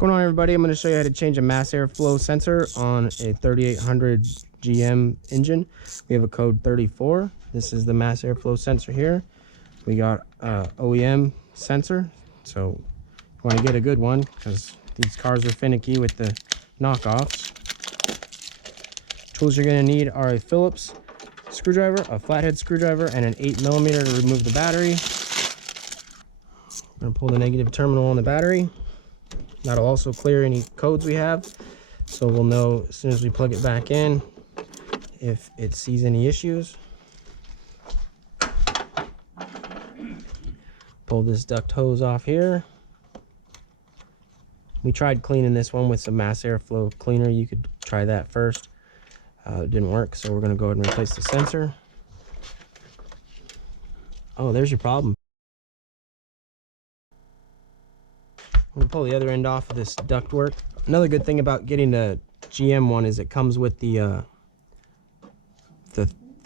going on, everybody? I'm going to show you how to change a mass airflow sensor on a 3800 GM engine. We have a code 34. This is the mass airflow sensor here. We got OEM sensor, so you want to get a good one because these cars are finicky with the knockoffs. Tools you're going to need are a Phillips screwdriver, a flathead screwdriver, and an 8mm to remove the battery. I'm going to pull the negative terminal on the battery. That'll also clear any codes we have, so we'll know as soon as we plug it back in if it sees any issues. Pull this duct hose off here. We tried cleaning this one with some mass airflow cleaner. You could try that first. It didn't work, so we're going to go ahead and replace the sensor. Oh, there's your problem. I'm going to pull the other end off of this ductwork. Another good thing about getting the GM one is it comes with the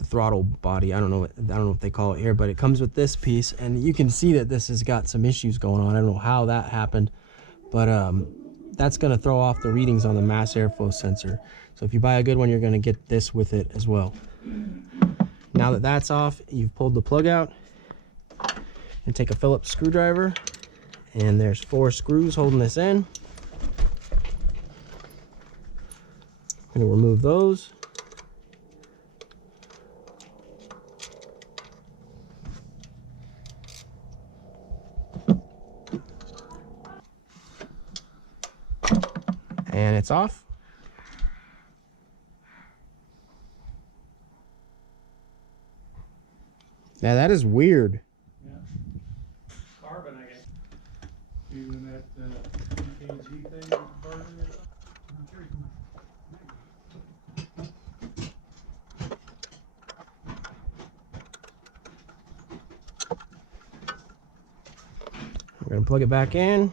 throttle body. I don't know what they call it here, but it comes with this piece, and you can see that this has got some issues going on. I don't know how that happened, but that's going to throw off the readings on the mass airflow sensor. So if you buy a good one, you're going to get this with it as well. Now that that's off, you've pulled the plug out, and take a Phillips screwdriver. And there's 4 screws holding this in. I'm going to remove those. And it's off. Now that is weird. Even that EKG thing with burning it up. We're going to plug it back in,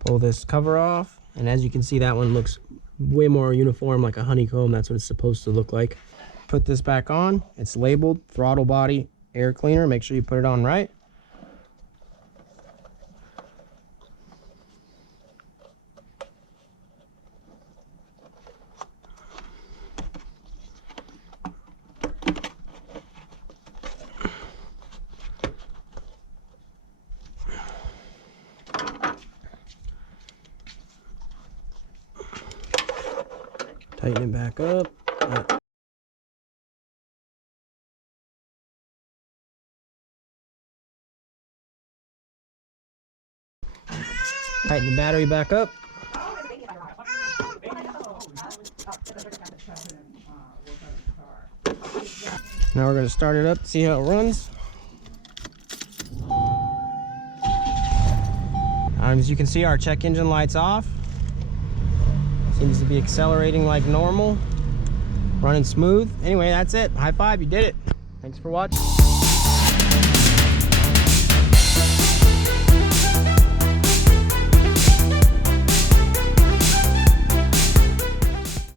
pull this cover off, and as you can see, that one looks way more uniform, like a honeycomb. That's what it's supposed to look like. Put this back on. It's labeled throttle body air cleaner. Make sure you put it on right. Tighten it back up. Tighten the battery back up. Now we're going to start it up, see how it runs. As you can see, our check engine light's off. Seems to be accelerating like normal. Running smooth. Anyway, that's it. High five, you did it. Thanks for watching.